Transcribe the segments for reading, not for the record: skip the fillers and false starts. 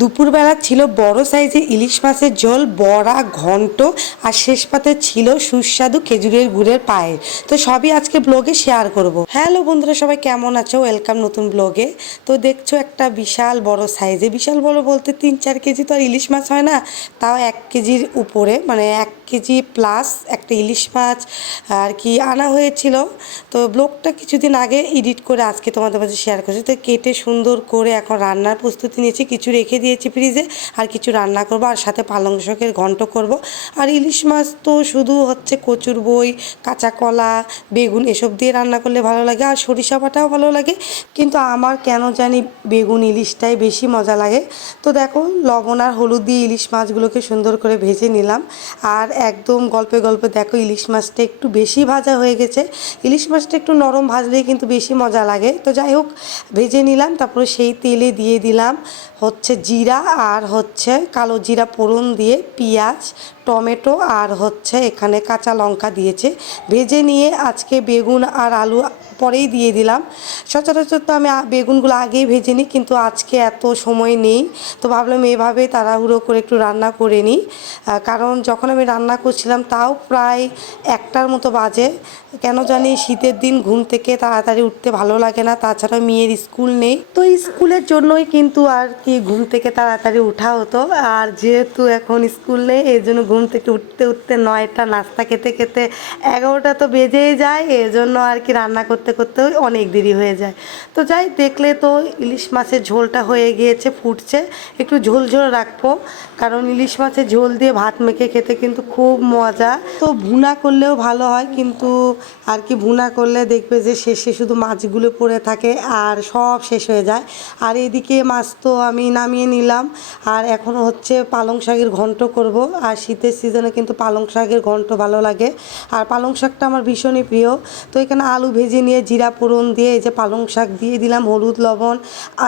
দুপুরবেলা ছিল বড় সাইজের ইলিশ মাছের ঝোল, বড়া, ঘন্ট, আর শেষ পাতে ছিল সুস্বাদু খেজুরের গুড়ের পায়েস। তো সবই আজকে ব্লগে শেয়ার করব। হ্যালো বন্ধুরা, সবাই কেমন আছো? ওয়েলকাম নতুন ব্লগে। তো দেখছো একটা বিশাল বড় সাইজে, বিশাল বড় বলতে 3-4 কেজি তো আর ইলিশ মাছ হয় না, তাও 1 কেজির উপরে, মানে 1 কেজি প্লাস একটা ইলিশ মাছ আর কি আনা হয়েছিল। তো ব্লগটা কিছুদিন আগে এডিট করে আজকে তোমাদের মাঝে শেয়ার করছি। তো কেটে সুন্দর করে এখন রান্নার প্রস্তুতি নিয়েছি। কিছু রেখে দিয়েছি ফ্রিজে, আর কিছু রান্না করব, আর সাথে পালং শাকের ঘন্ট করব। আর ইলিশ মাছ তো শুধু হচ্ছে কচুর বই, কাঁচা কলা, বেগুন এসব দিয়ে রান্না করলে ভালো লাগে, আর সরিষা বাটাও ভালো লাগে, কিন্তু আমার কেন জানি বেগুন ইলিশটাই বেশি মজা লাগে। তো দেখো, লবণ আর হলুদ দিয়ে ইলিশ মাছগুলোকে সুন্দর করে ভেজে নিলাম। আর একদম গল্পে গল্পে দেখো ইলিশ মাছটা একটু বেশি ভাজা হয়ে গেছে। ইলিশ মাছটা একটু নরম ভাজলেই কিন্তু বেশি মজা লাগে। তো যাই হোক, ভেজে নিলাম। তারপরে সেই তেলে দিয়ে দিলাম হচ্ছে জিরা, আর হচ্ছে কালো জিরা ফোড়ন দিয়ে পেঁয়াজ, টমেটো, আর হচ্ছে এখানে কাঁচা লঙ্কা দিয়েছে। ভেজে নিয়ে আজকে বেগুন আর আলু পরেই দিয়ে দিলাম। সচরাচর তো আমি বেগুনগুলো আগেই ভেজে নিই, কিন্তু আজকে এত সময় নেই, তো ভাবলাম এভাবে তাড়াহুড়ো করে একটু রান্না করে নিই। কারণ যখন আমি রান্না করছিলাম তাও প্রায় 1টার মতো বাজে। কেন জানি শীতের দিন ঘুম থেকে তাড়াতাড়ি উঠতে ভালো লাগে না, তাছাড়া মেয়ের স্কুল নেই, তো স্কুলের জন্যই কিন্তু আর কি ঘুম থেকে তাড়াতাড়ি ওঠা হতো। আর যেহেতু এখন স্কুল নেই, এই জন্য ঘুম থেকে উঠতে উঠতে 9টা, নাস্তা খেতে খেতে 11টা তো বেজেই যায়। এই জন্য আর কি রান্না করতে করতেও অনেক দেরি হয়ে যায়। তো যাই, দেখলে তো ইলিশ মাছের ঝোলটা হয়ে গিয়েছে, ফুটছে। একটু ঝোল ঝোল রাখবো, কারণ ইলিশ মাছের ঝোল দিয়ে ভাত মেখে খেতে কিন্তু খুব মজা। তো ভুনা করলেও ভালো হয়, কিন্তু আর কি ভুনা করলে দেখবে যে শেষে শুধু মাছগুলো পড়ে থাকে আর সব শেষ হয়ে যায়। আর এদিকে মাছ তো আমি নামিয়ে নিলাম, আর এখনও হচ্ছে পালং শাকের ঘন্ট করব। আর শীতের সিজনে কিন্তু পালং শাকের ঘন্ট ভালো লাগে, আর পালং শাকটা আমার ভীষণই প্রিয়। তো এখানে আলু ভেজে নিয়ে জিরা ফোড়ন দিয়ে এই যে পালং শাক দিয়ে দিলাম, হলুদ, লবণ,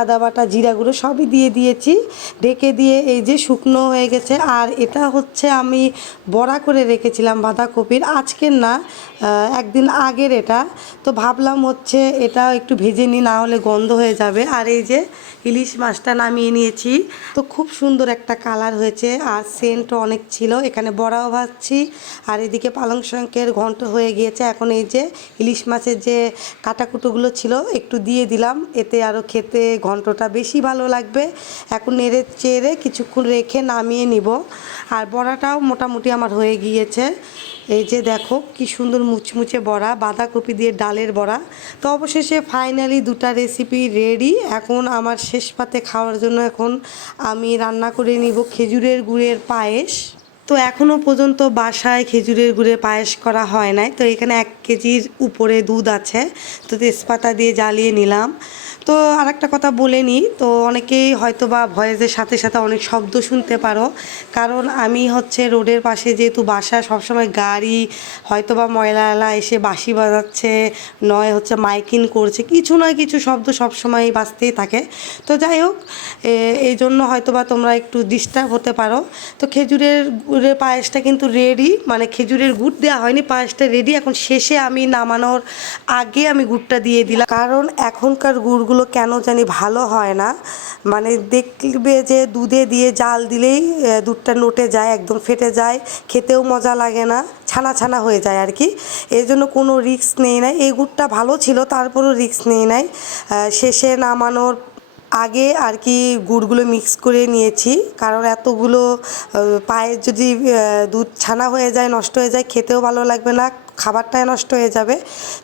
আদা বাটা, জিরা গুঁড়ো সবই দিয়ে দিয়েছি। ঢেকে দিয়ে এই যে শুকনো হয়ে গেছে। আর এটা হচ্ছে আমি বড়া করে রেখেছিলাম বাঁধাকপির, আজকের না, একদিন আগের এটা। তো ভাবলাম হচ্ছে এটা একটু ভেজে নিই, না হলে গন্ধ হয়ে যাবে। আর এই যে ইলিশ মাছটা নামিয়ে নিয়েছি, তো খুব সুন্দর একটা কালার হয়েছে, আর সেন্টও অনেক ছিল। এখানে বড়াও ভাজছি, আর এদিকে পালং শাকের ঘন্ট হয়ে গিয়েছে। এখন এই যে ইলিশ মাছের যে কাটাকুটোগুলো ছিল একটু দিয়ে দিলাম, এতে আরও খেতে ঘন্টটা বেশি ভালো লাগবে। এখন নেড়ে চেড়ে কিছুক্ষণ রেখে নামিয়ে নিব। আর বড়াটাও মোটামুটি আমার হয়ে গিয়েছে। এই যে দেখো কি সুন্দর মুচমুচে বড়া, বাঁধাকপি দিয়ে ডালের বড়া। তো অবশেষে ফাইনালি 2টা রেসিপি রেডি। এখন আমার শেষ পাতে খাওয়ার জন্য এখন আমি রান্না করে নিব খেজুরের গুড়ের পায়েস। তো এখনও পর্যন্ত বাসায় খেজুরের গুড়ের পায়েস করা হয় নাই। তো এখানে 1 কেজির উপরে দুধ আছে, তো তেজপাতা দিয়ে জ্বালিয়ে নিলাম। তো আরেকটা কথা বলে নিই, তো অনেকেই হয়তো বা ভয়েসের সাথে সাথে অনেক শব্দ শুনতে পারো, কারণ আমি হচ্ছে রোডের পাশে যেহেতু বাসা, সবসময় গাড়ি হয়তো বা ময়লাওয়ালা এসে বাঁশি বাজাচ্ছে, নয় হচ্ছে মাইকিং করছে, কিছু নয় কিছু শব্দ সবসময় বাজতেই থাকে। তো যাই হোক, এই জন্য হয়তো বা তোমরা একটু ডিস্টার্ব হতে পারো। তো খেজুরের গুড়ের পায়েসটা কিন্তু রেডি, মানে খেজুরের গুড় দেওয়া হয়নি, পায়েসটা রেডি। এখন শেষে আমি নামানোর আগে আমি গুড়টা দিয়ে দিলাম, কারণ এখনকার গুড়গুলো কেন জানি ভালো হয় না, মানে দেখবে যে দুধে দিয়ে জাল দিলেই দুধটা নটে যায়, একদম ফেটে যায়, খেতেও মজা লাগে না, ছানা ছানা হয়ে যায় আর কি। এই জন্য কোনো রিস্ক নেই নাই। এই গুড়টা ভালো ছিল, তারপরও রিস্ক নেই নাই। শেষে নামানোর আগে আর কি গুড়গুলো মিক্স করে নিয়েছি, কারণ এতগুলো পায়েস যদি দুধ ছানা হয়ে যায়, নষ্ট হয়ে যায়, খেতেও ভালো লাগবে না, খাবারটাই নষ্ট হয়ে যাবে।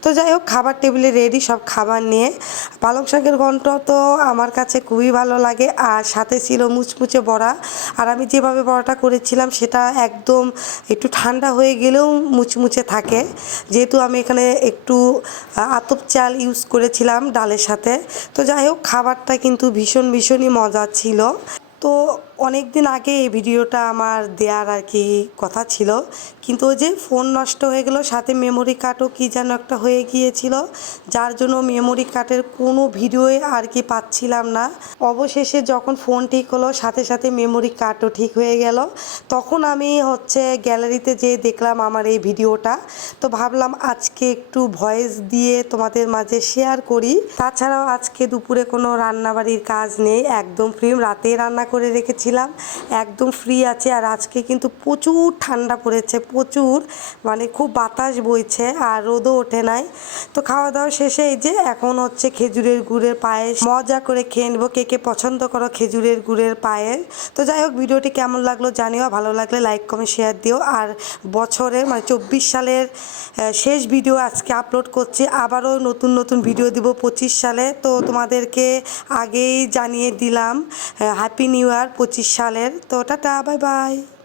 তো যাই হোক, খাবার টেবিলে রেডি সব খাবার নিয়ে। পালং শাকের ঘন্ট তো আমার কাছে খুবই ভালো লাগে, আর সাথে ছিল মুচমুচে বড়া। আর আমি যেভাবে বড়াটা করেছিলাম সেটা একদম একটু ঠান্ডা হয়ে গেলেও মুচমুচে থাকে, যেহেতু আমি এখানে একটু আতপ চাল ইউজ করেছিলাম ডালের সাথে। তো যাই হোক, খাবারটা কিন্তু ভীষণই মজা ছিল। তো অনেক দিন আগে এই ভিডিওটা আমার দেওয়ার আর কি কথা ছিল, কিন্তু ওই যে ফোন নষ্ট হয়ে গেল, সাথে মেমোরি কার্ডও কী যেন একটা হয়ে গিয়েছিল, যার জন্য মেমোরি কার্ডের কোনো ভিডিওই আর কি পাচ্ছিলাম না। অবশেষে যখন ফোন ঠিক হলো, সাথে সাথে মেমোরি কার্ডও ঠিক হয়ে গেল। তখন আমি গ্যালারিতে যেয়ে দেখলাম আমার এই ভিডিওটা, তো ভাবলাম আজকে একটু ভয়েস দিয়ে তোমাদের মাঝে শেয়ার করি। তাছাড়াও আজকে দুপুরে কোনো রান্নাবাড়ির কাজ নেই, একদম ফ্রি, রাতে রান্না করে রেখেছিলাম, একদম ফ্রি আছে। আর আজকে কিন্তু প্রচুর ঠান্ডা পড়েছে, প্রচুর, মানে খুব বাতাস বইছে আর রোদও ওঠে নাই। তো খাওয়া দাওয়া শেষে এই যে এখন খেজুরের গুড়ের পায়েস মজা করে খেয়ে নেবো। কে কে পছন্দ করো খেজুরের গুড়ের পায়েস? তো যাই হোক, ভিডিওটি কেমন লাগলো জানিও, ভালো লাগলে লাইক কমেন্ট শেয়ার দিও। আর বছরের মানে 24 সালের শেষ ভিডিও আজকে আপলোড করছি, আবারও নতুন নতুন ভিডিও দিব 25 সালে। তো তোমাদেরকে আগেই জানিয়ে দিলাম হ্যাপি নিউ ইয়ার 25 সালের। তো টাটা, বাই বাই।